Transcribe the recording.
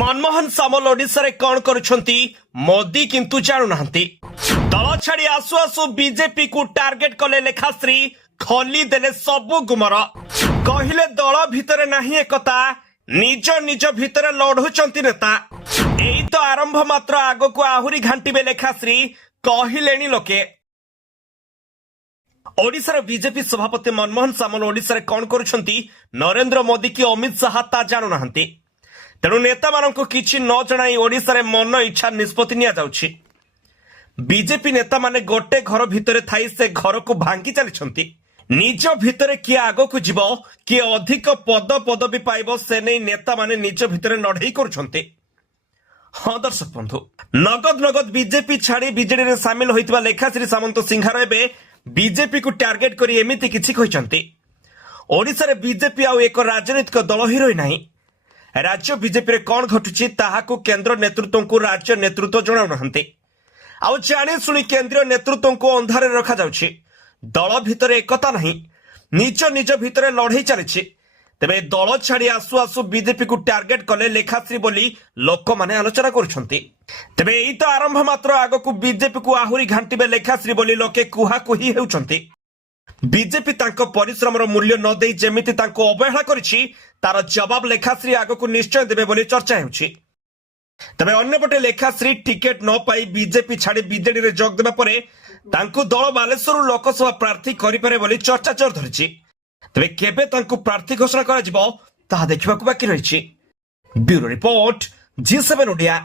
मनमोहन सामल ओडिशा रे कौन करुछंती मोदी किंतु जानु नाहंती। दल छाड़ी आसु आसु बीजेपी को टार्गेट कले लेखाश्री खोली देले सबु गुमर। कहिले दल भितरे नाही एकता, निज निज भितरे लढुचंती नेता। एई तो आरंभ मात्र, आगो को आहुरी घांटीबे लेखाश्री कहिलेनी लोके। ओडिशार बीजेपी सभापति मनमोहन सामल ओडिशा रे कौन करुछंती नरेंद्र मोदी की अमित शाह ता जानु नाहंती। तेणु नेता मानक किछि न जणाई ओडिशा रे मन इच्छा निष्पत्ति निया जाउछि। बीजेपी नेता माने गोटे घर भितरे थाई से घर को भांगी चलीछंती। निज भितरे किए आगो को जीवो, किए अधिक पद पदवी पाइबो, से नै नेता माने निज भितरे लड़ाई करुछंती। हाँ दर्शक बंधु, नगद नगद बीजेपी छाड़ी बीजेडी रे शामिल होइतबा लेखाश्री सामंत सिंहार एबे बीजेपी को टार्गेट करी एमिति किछि कहिसंती। ओडिशा रे बीजेपी आउ एक राजनीतिक दल ही रही नाही। राज्य बीजेपी रे कौन घटुछि ताहाकू केंद्र नेतृत्व को राज्य नेतृत्व जणाउ नाहंती। आउ जाने सुनी केंद्रीय नेतृत्व को अंधारे रखा जाउछि। दल भितरे एकता नहीं, निज निज भितरे लड़ाई चलीछि। तेबे दल छाड़ी आसु आसु बीजेपी को टार्गेट कले लेखाश्री बोली लोक माने आलोचना करुछंती। तेबे एई तो आरंभ मात्र, आगो को बीजेपी को आहुरी घांटीबे लेखाश्री बोली लोके कुहाकुही हेउछंती। बीजेपी तांको परिश्रमर मूल्य न देई जेमिति तांको अवहेला करिछि, तार जवाब लेखाश्री आगो को निश्चय देबे बोली चर्चा हेउछि। तबे अन्यपटे लेखाश्री टिकेट न पाई बीजेपी छाड़ी बीजेडी रे जोग देबा परे तांको दल बालेश्वर लोकसभा प्रार्थी करिपारे बोली चर्चा जोर धरिछि। तबे केबे तांको प्रार्थी घोषणा करा जिवो ताहा देखिबाकू बाकी रहिछि। ब्यूरो रिपोर्ट, जी7 ओडिया।